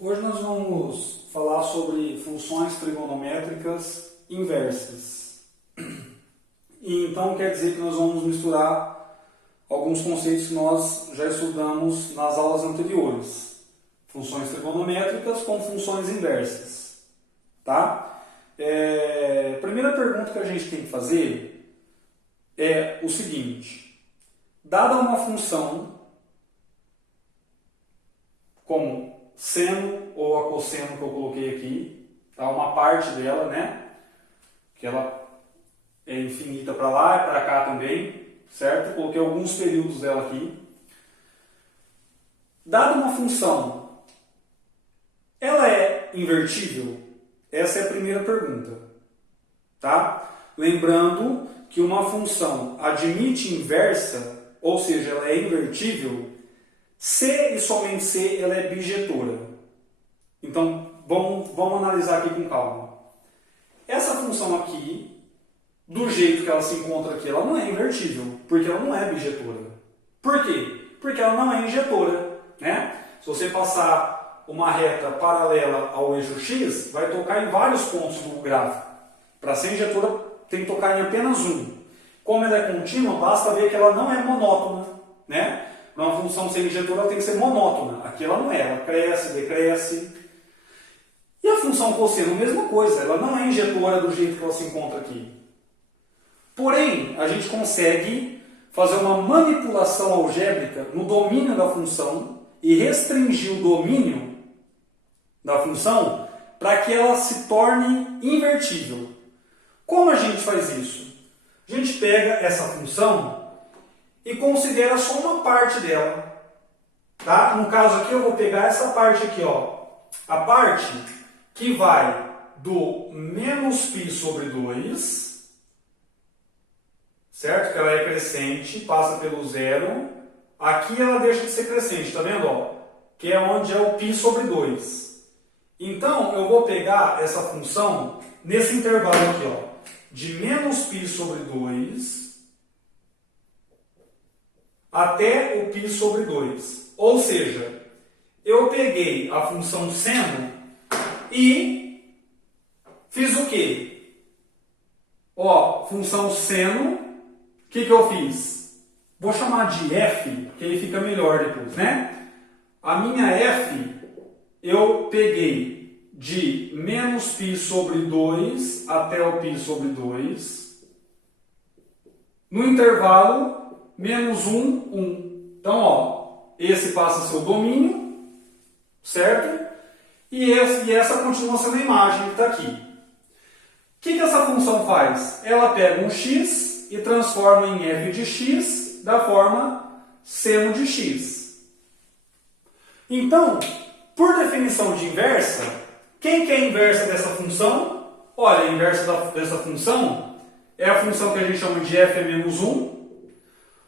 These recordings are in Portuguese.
Hoje nós vamos falar sobre funções trigonométricas inversas. E então quer dizer que nós vamos misturar alguns conceitos que nós já estudamos nas aulas anteriores. Funções trigonométricas com funções inversas. Tá? A primeira pergunta que a gente tem que fazer é o seguinte. Dada uma função como seno ou a cosseno que eu coloquei aqui, tá? Uma parte dela, né? Que ela é infinita para lá e para cá também, certo? Coloquei alguns períodos dela aqui. Dada uma função, ela é invertível? Essa é a primeira pergunta, tá? Lembrando que uma função admite inversa, ou seja, ela é invertível, se e somente se ela é bijetora. Então, vamos analisar aqui com calma. Essa função aqui, do jeito que ela se encontra aqui, ela não é invertível, porque ela não é bijetora. Por quê? Porque ela não é injetora, né? Se você passar uma reta paralela ao eixo X, vai tocar em vários pontos do gráfico. Para ser injetora, tem que tocar em apenas um. Como ela é contínua, basta ver que ela não é monótona, né? Para uma função ser injetora, ela tem que ser monótona. Aqui ela não é, ela cresce, decresce. E a função cosseno, mesma coisa, ela não é injetora do jeito que ela se encontra aqui. Porém, a gente consegue fazer uma manipulação algébrica no domínio da função e restringir o domínio da função para que ela se torne invertível. Como a gente faz isso? A gente pega essa função e considera só uma parte dela. Tá? No caso aqui eu vou pegar essa parte aqui, ó, a parte que vai do menos π sobre 2, certo? Que ela é crescente, passa pelo zero. Aqui ela deixa de ser crescente, tá vendo? Ó? Que é onde é o π sobre 2. Então, eu vou pegar essa função nesse intervalo aqui, ó, de menos π sobre 2 até o π sobre 2. Ou seja, eu peguei a função seno e fiz o quê? Ó, função seno, o que eu fiz? Vou chamar de f, que aí fica melhor depois, né? A minha f, eu peguei de menos π sobre 2 até o π sobre 2. No intervalo, menos 1, 1. Então, ó, esse passa a ser o domínio, certo? E essa continua sendo a imagem que está aqui. O que essa função faz? Ela pega um x e transforma em f de x da forma seno de x. Então, por definição de inversa, quem que é a inversa dessa função? Olha, a inversa dessa função é a função que a gente chama de f é menos 1.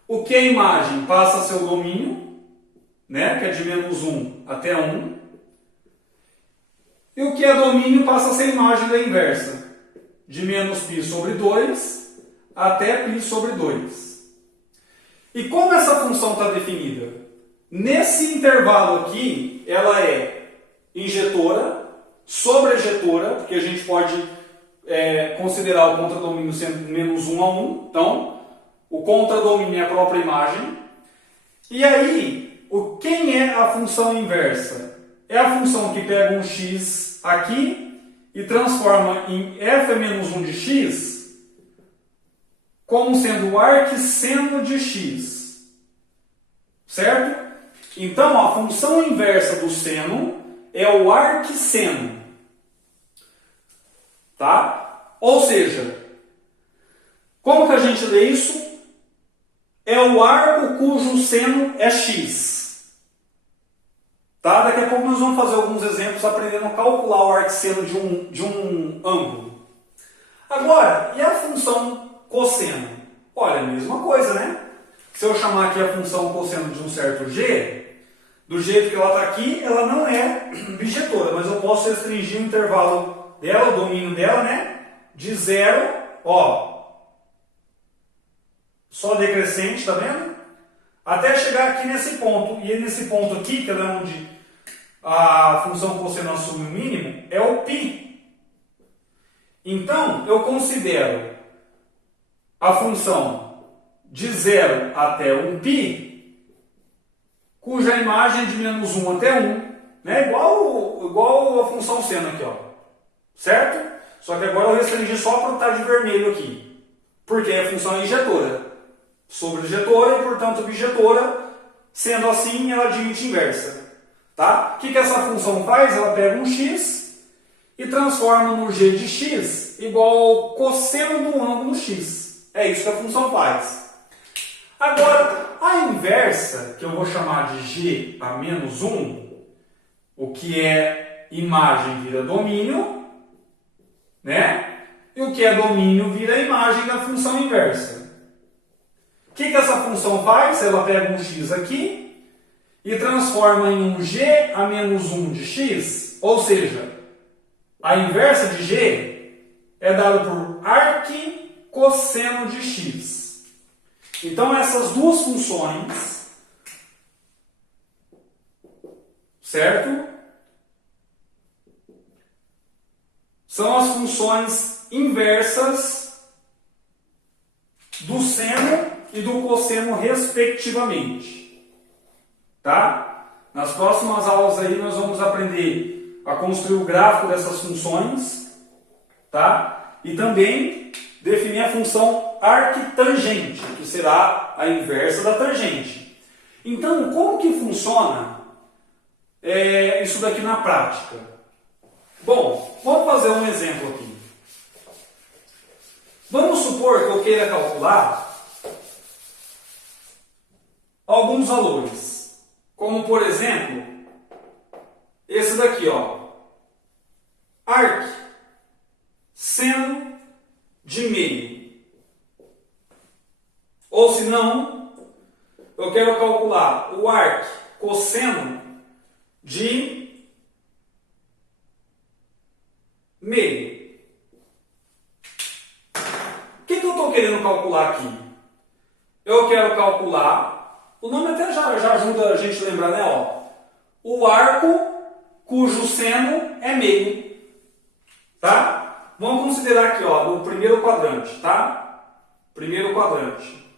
O que é imagem passa a ser o domínio, né? Que é de menos 1 até 1. E o que é domínio passa a ser a imagem da inversa, de menos π sobre 2 até π sobre 2. E como essa função está definida? Nesse intervalo aqui, ela é injetora, sobrejetora, porque a gente pode considerar o contradomínio sendo menos 1 a 1. Então, o contradomínio é a própria imagem. E aí, quem é a função inversa? É a função que pega um x aqui e transforma em f menos 1 de x como sendo o arcseno de x. Certo? Então, a função inversa do seno é o arcseno. Tá? Ou seja, como que a gente lê isso? É o arco cujo seno é x. Tá? Daqui a pouco nós vamos fazer alguns exemplos aprendendo a calcular o arcseno de um ângulo. Agora, e a função cosseno? Olha, a mesma coisa, né? Se eu chamar aqui a função cosseno de um certo g, do jeito que ela está aqui, ela não é bijetora, mas eu posso restringir o intervalo dela, o domínio dela, né? De 0, ó, só decrescente, tá vendo? Até chegar aqui nesse ponto. E nesse ponto aqui, que é onde a função cosseno assume o mínimo é o π. Então, eu considero a função de 0 até 1π, cuja imagem é de menos 1 até 1, né? igual a função seno aqui, ó. Certo? Só que agora eu restringi só para o estar de vermelho aqui, porque a função é injetora, sobrejetora e, portanto, bijetora. Sendo assim, ela admite inversa. Tá? O que essa função faz? Ela pega um x e transforma no g de x igual ao cosseno do ângulo x. É isso que a função faz. Agora, a inversa, que eu vou chamar de g a menos 1, o que é imagem vira domínio, né? E o que é domínio vira imagem da função inversa. O que essa função faz? Ela pega um x aqui e transforma em um g a menos 1 de x, ou seja, a inversa de g é dada por arquicosseno de x. Então, essas duas funções, certo? São as funções inversas do seno e do cosseno, respectivamente. Tá? Nas próximas aulas aí nós vamos aprender a construir o gráfico dessas funções, tá? E também definir a função arquitangente, que será a inversa da tangente. Então, como que funciona isso daqui na prática? Bom, vamos fazer um exemplo aqui. Vamos supor que eu queira calcular alguns valores, como por exemplo, esse daqui, ó, arc seno de meio. Ou se não, eu quero calcular o arc cosseno de meio. O que eu estou querendo calcular aqui? Eu quero calcular, o nome até já ajuda a gente a lembrar, né? Ó, o arco cujo seno é meio. Tá? Vamos considerar aqui, ó, no primeiro quadrante, tá? Primeiro quadrante.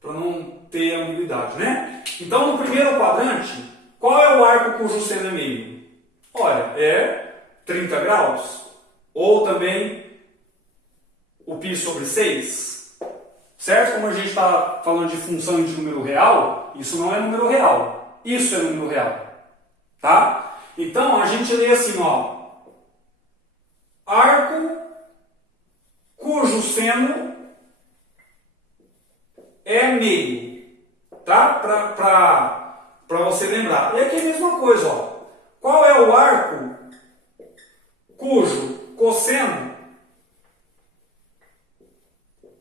Para não ter ambiguidade, né? Então, no primeiro quadrante, qual é o arco cujo seno é meio? Olha, é 30 graus. Ou também o π sobre 6. Certo? Como a gente está falando de função de número real, isso não é número real. Isso é número real. Tá? Então, a gente lê assim, ó. Arco cujo seno é meio. Tá? Para você lembrar. E aqui é a mesma coisa, ó. Qual é o arco cujo cosseno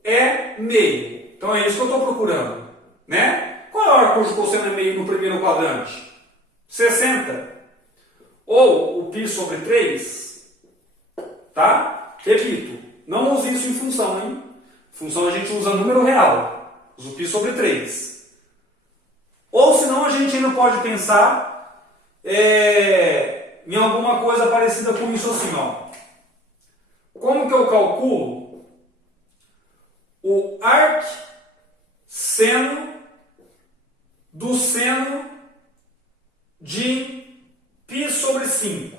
é meio? Então é isso que eu estou procurando, né? Qual é o arco cujo cosseno é meio no primeiro quadrante? 60. Ou o π sobre 3. Tá? Repito, não use isso em função, hein? Função a gente usa número real. Usa o π sobre 3. Ou senão a gente ainda pode pensar em alguma coisa parecida com isso assim, ó. Como que eu calculo o arc seno do seno de π sobre 5?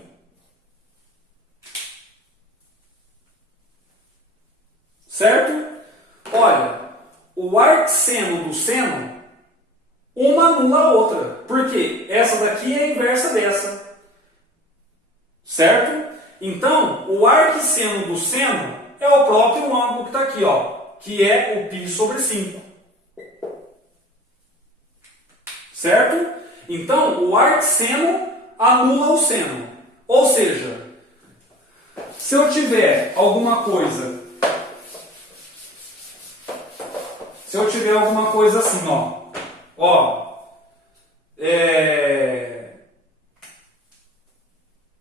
Certo? Olha, o arc seno do seno, uma anula a outra. Por quê? Essa daqui é a inversa dessa. Certo? Então, o arc seno do seno é o próprio ângulo que está aqui, ó, que é o π sobre 5. Certo? Então, o arc seno anula o seno. Ou seja, se eu tiver alguma coisa, assim, ó,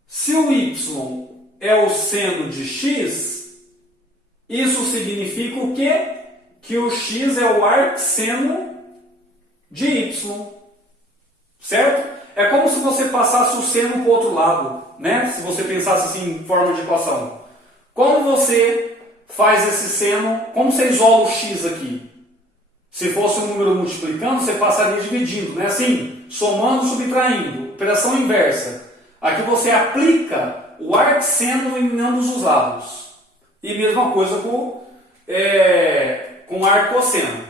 se o y é o seno de x, isso significa o quê? que o x é o arcseno de y. Certo? É como se você passasse o seno para o outro lado, né? Se você pensasse assim em forma de equação. Como você faz esse seno? Como você isola o x aqui? Se fosse um número multiplicando, você passaria dividindo, né? Assim, somando, subtraindo. Operação inversa. Aqui você aplica o arcseno em ambos os lados. E mesma coisa com arcosseno.